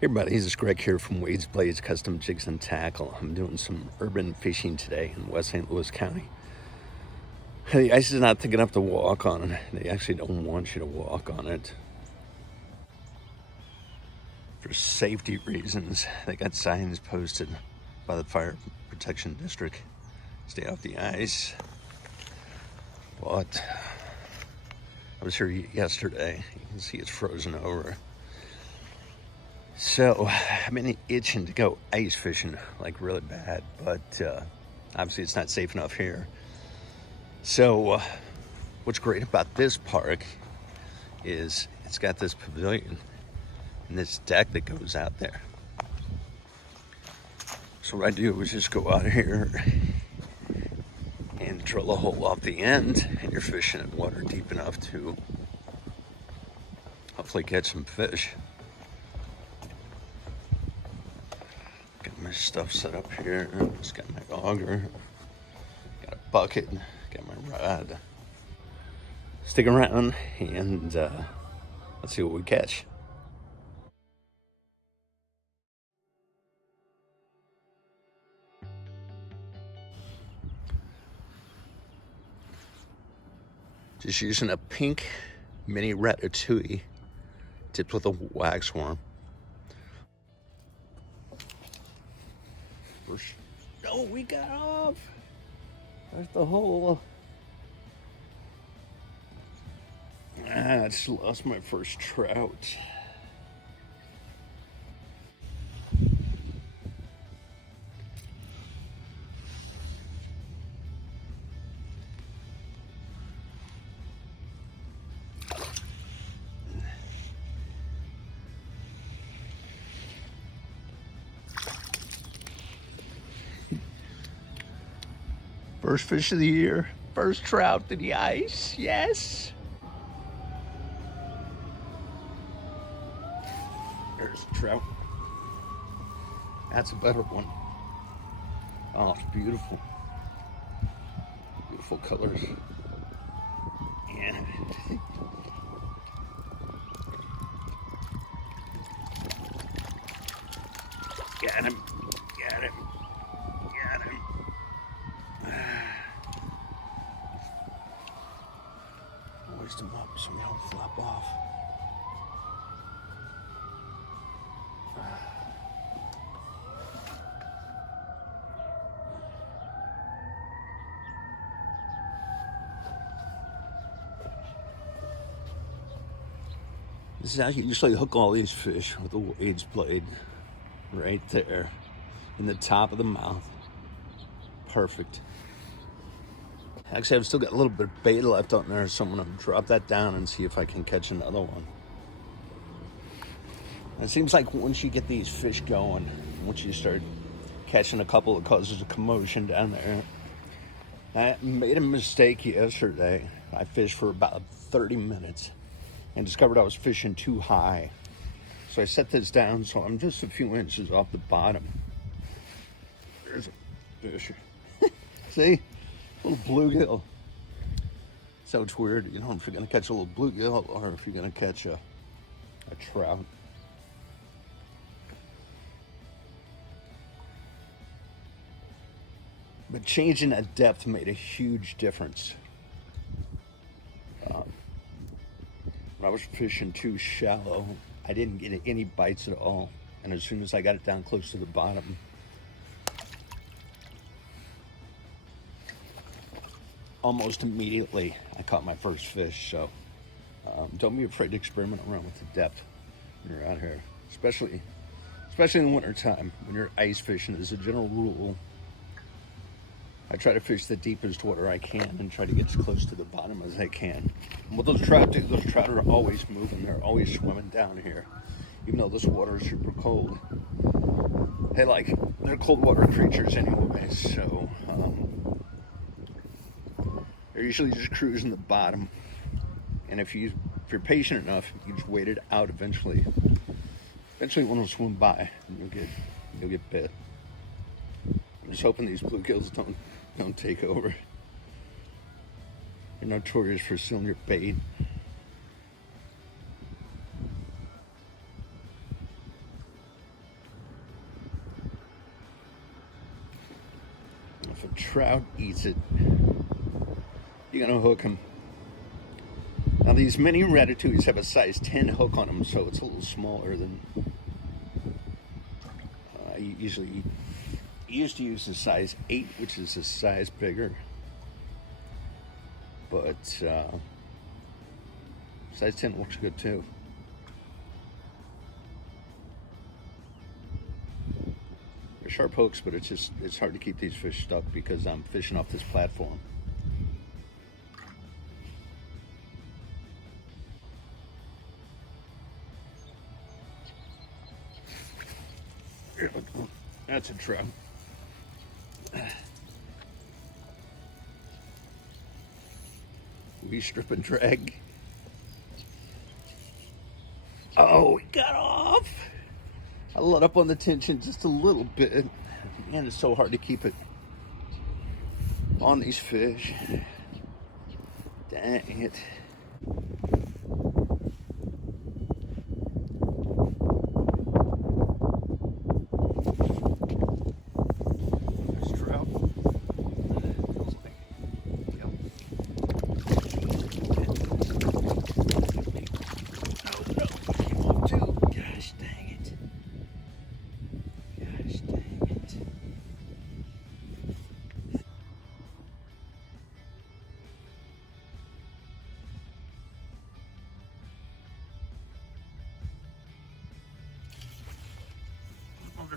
Hey everybody, this is Greg here from Wade's Blades Custom Jigs and Tackle. I'm doing some urban fishing today in West St. Louis County. The ice is not thick enough to walk on it. They actually don't want you to walk on it. For safety reasons, they got signs posted by the Fire Protection District. Stay off the ice. But I was here yesterday. You can see it's frozen over. So I've been itching to go ice fishing like really bad, but obviously it's not safe enough here. So what's great about this park is it's got this pavilion and this deck that goes out there. So what I do is just go out here and drill a hole off the end, and you're fishing in water deep enough to hopefully catch some fish. Got my stuff set up here. Just got my auger, got a bucket, got my rod. Stick around and let's see what we catch. Just using a pink mini ratatouille tipped with a wax worm. Oh, we got off. There's the hole. I just lost my first trout. First fish of the year, first trout to the ice, yes. There's a trout. That's a better one. Oh, it's beautiful. Beautiful colors. Yeah. Got him. Got him. Got him. Hoist him up so we don't flop off. This is how you usually hook all these fish with a Wade's blade right there in the top of the mouth. Perfect. Actually, I've still got a little bit of bait left on there, so I'm going to drop that down and see if I can catch another one. It seems like once you get these fish going, once you start catching a couple, it causes a commotion down there. I made a mistake yesterday. I fished for about 30 minutes and discovered I was fishing too high. So I set this down so I'm just a few inches off the bottom. There's a fish. See? A little bluegill. So it's weird, you know, if you're gonna catch a little bluegill or if you're gonna catch a trout. But changing that depth made a huge difference. When I was fishing too shallow, I didn't get any bites at all. And as soon as I got it down close to the bottom, almost immediately I caught my first fish. So don't be afraid to experiment around with the depth when you're out here, especially in the winter time when you're ice fishing. As a general rule, I try to fish the deepest water I can and try to get as close to the bottom as I can. And what those trout do, those trout are always moving. They're always swimming down here, even though this water is super cold. They're cold water creatures anyway, so they're usually just cruising the bottom. And if you're patient enough, you just wait it out. Eventually one will swim by and you'll get bit. I'm just hoping these bluegills don't take over. They're notorious for stealing your bait. if a trout eats it, you're gonna hook him. Now these mini ratatouilles have a size 10 hook on them, so it's a little smaller than I usually used to use a size 8, which is a size bigger. But size 10 looks good too. They're sharp hooks, but it's hard to keep these fish stuck because I'm fishing off this platform. That's a trout. We strip and drag. Oh, he got off. I let up on the tension just a little bit. Man, it's so hard to keep it on these fish. Dang it.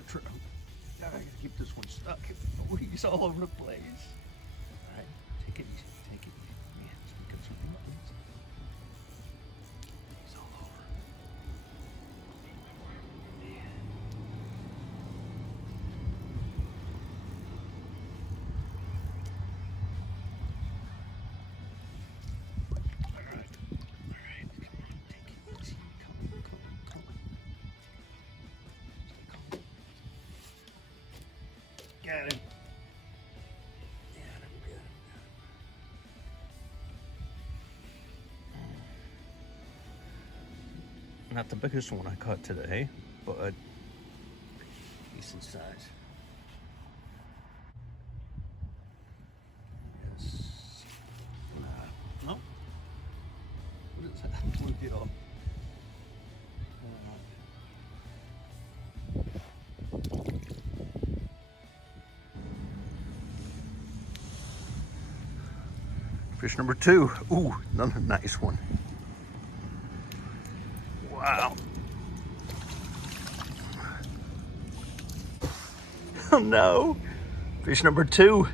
Trout. I gotta keep this one stuck. Oh, he's all over the place. All right, take it easy. Take it easy. Man, it's become something else. He's all over. Man. All right. Come on, take it easy. Come on. Got him. Got him. Not the biggest one I caught today, but decent size. Yes. No. What is that? Look it up. Fish number 2. Ooh, another nice one. Wow. Oh no. Fish number 2.